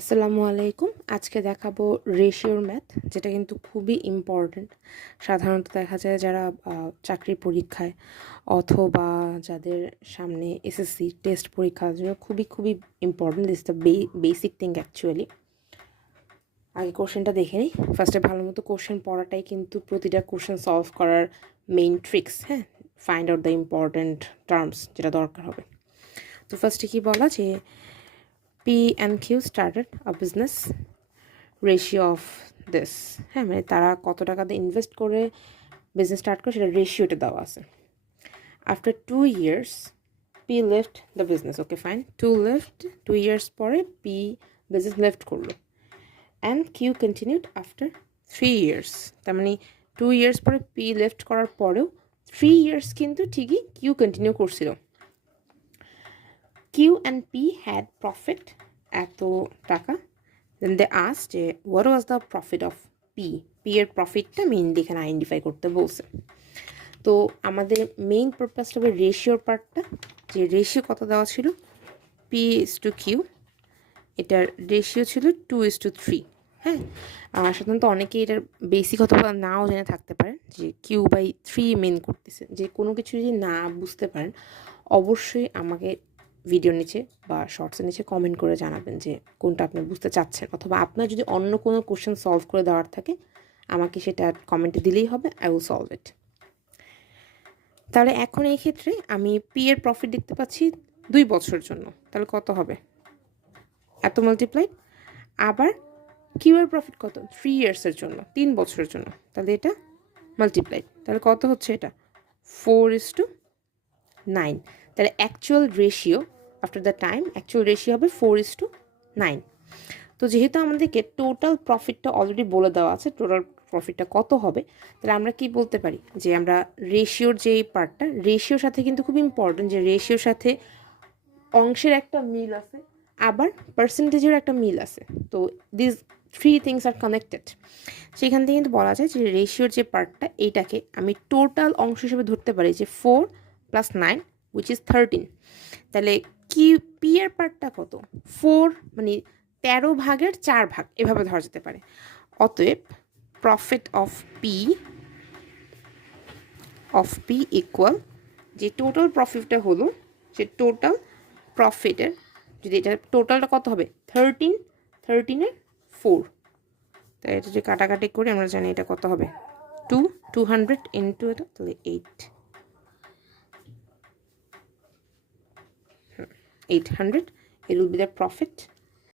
আসসালামু আলাইকুম। আজকে দেখাবো রেশিওর ম্যাথ, যেটা কিন্তু খুবই ইম্পর্ট্যান্ট। সাধারণত দেখা যায় যারা চাকরির পরীক্ষায় অথবা যাদের সামনে এসএসসি টেস্ট পরীক্ষার জন্য খুবই important. This the basic thing actually. আগে কোশ্চেনটা দেখে নিই। ফার্স্টে ভালো মতো কোশ্চেন পড়াটাই কিন্তু প্রতিটা কোশ্চেন সলভ করার মেইন ট্রিক্স। হ্যাঁ, find out the important terms যেটা দরকার হবে। তো ফার্স্টে কি বলা যে P and Q started a business ratio of this. হ্যাঁ, মানে তারা কত টাকা দিয়ে ইনভেস্ট করে বিজনেস স্টার্ট করে সেটা রেশিওটা দেওয়া আছে। After 2 years P left the business. Okay fine, 2 years পরে P বিজনেস লেফট করলো and Q continued after 3 years। তার মানে 2 years পরে P লেফট করার পরেও 3 years কিন্তু ঠিকই কিউ কন্টিনিউ করছিল। Q and P had profit এত টাকা। Then they asked যে what was the profit of P? P এর প্রফিটটা মেইনলি এখানে আইডেন্টিফাই করতে বলছে। তো আমাদের মেইন পারপাসটা হবে রেশিওর পার্টটা, যে রেশিও কত দেওয়া ছিল, P is to Q, এটার রেশিও ছিল 2:3। হ্যাঁ, সাধারণত অনেকেই এটার বেসিক অথবা নাও জেনে থাকতে পারেন যে Q/3 মেন করতেছে। যে কোনো কিছু যদি না বুঝতে পারেন অবশ্যই আমাকে ভিডিওর নিচে বা শর্টসের নিচে কমেন্ট করে জানাবেন যে কোনটা আপনি বুঝতে চাচ্ছেন, অথবা আপনার যদি অন্য কোনো কোশ্চেন সলভ করে দেওয়ার থাকে আমাকে সেটা কমেন্টে দিলেই হবে, আই উইল সলভ ইট। তাহলে এখন এই ক্ষেত্রে আমি পি এর প্রফিট দেখতে পাচ্ছি 2 বছরের জন্য, তাহলে কত হবে, এত মাল্টিপ্লাই। আবার কিউ এর প্রফিট কত, 3 ইয়ার্সের জন্য, 3 বছরের জন্য, তাহলে এটা মাল্টিপ্লাই, তাহলে কত হচ্ছে এটা 4:9। তাহলে actual ratio after the time, actual ratio হবে 4:9। তো যেহেতু আমাদেরকে টোটাল প্রফিটটা অলরেডি বলে দেওয়া আছে, টোটাল প্রফিটটা কত হবে, তাহলে আমরা কি বলতে পারি যে আমরা রেশিওর যেই পার্টটা, রেশিওর সাথে কিন্তু খুব ইম্পর্টেন্ট যে রেশিওর সাথে অংশের একটা মিল আছে, আবার পার্সেন্টেজের একটা মিল আছে। তো দিস 3 থিংস আর কানেক্টেড। সেখান থেকে কিন্তু বলা যায় যে রেশিওর যে পার্টটা, এইটাকে আমি টোটাল অংশ হিসেবে ধরতে পারি যে 4 + 9 which is 13। তাহলে কি পি এর পার্টটা কত, 4 মানে 13/4 এভাবে ধরা যেতে পারে। অতএব প্রফিট অফ পি ইকুয়াল, যে টোটাল প্রফিটটা হলো, যে টোটাল প্রফিটের যদি এটা টোটালটা কত হবে 13 4। তাই এটা যদি কাটাকাটি করি আমরা জানি এটা কত হবে 200 ইন্টু এটা, তাহলে 800, it will be the profit